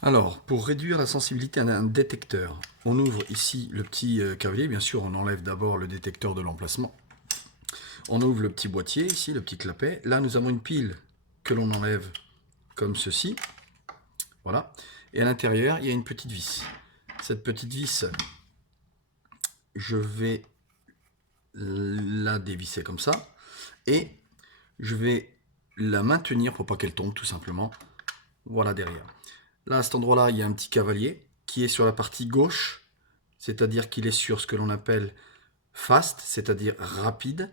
Alors, pour réduire la sensibilité à un détecteur, on ouvre ici le petit cavalier. Bien sûr, on enlève d'abord le détecteur de l'emplacement. On ouvre le petit boîtier, ici, le petit clapet. Là, nous avons une pile que l'on enlève comme ceci. Voilà. Et à l'intérieur, il y a une petite vis. Cette petite vis, je vais la dévisser comme ça. Et je vais la maintenir pour pas qu'elle tombe, tout simplement. Voilà, derrière. Là, à cet endroit-là, il y a un petit cavalier qui est sur la partie gauche, c'est-à-dire qu'il est sur ce que l'on appelle fast, c'est-à-dire rapide.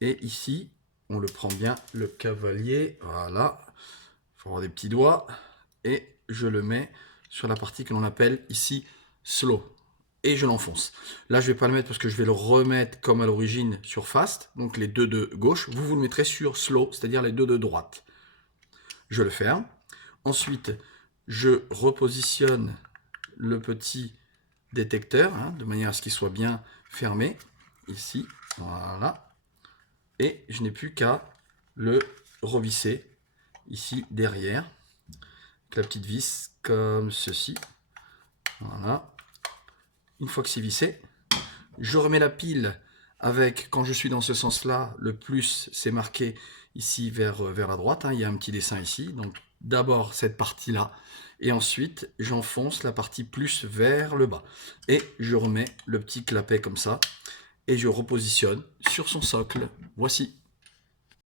Et ici, on le prend bien, le cavalier, voilà, il faut avoir des petits doigts, et je le mets sur la partie que l'on appelle ici slow. Et je l'enfonce. Là, je ne vais pas le mettre parce que je vais le remettre comme à l'origine sur fast, donc les deux de gauche. Vous le mettrez sur slow, c'est-à-dire les deux de droite. Je le ferme. Ensuite, je repositionne le petit détecteur, de manière à ce qu'il soit bien fermé, ici, voilà. Et je n'ai plus qu'à le revisser ici derrière, avec la petite vis, comme ceci. Voilà. Une fois que c'est vissé, je remets la pile avec, quand je suis dans ce sens-là, le plus c'est marqué ici vers la droite, il y a un petit dessin ici, donc d'abord cette partie-là, et ensuite j'enfonce la partie plus vers le bas. Et je remets le petit clapet comme ça, et je repositionne sur son socle. Voici.